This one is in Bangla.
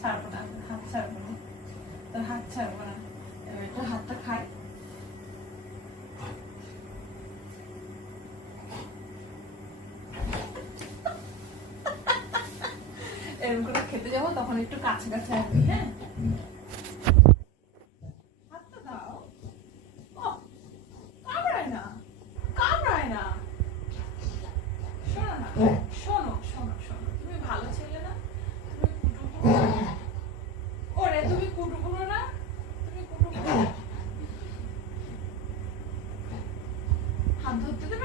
ছাড়বো না, হাত ছাড়বো না, তোর হাত ছাড়বো না। এবার তোর হাতটা খাই। এরকম করে খেতে যাবো, তখন একটু কাছে কাছে আসবি। হ্যাঁ, হাতটা দাও। ও কামড়ায় না, কামড়ায় না। শোনো না, শোনো শোনো শোনো, তুমি ভালো ছেলে না, তুমি কুটুকুরো। ওরে তুমি কুটুকুরো না, তুমি কুটুকুরো। হাত ধরতে দে,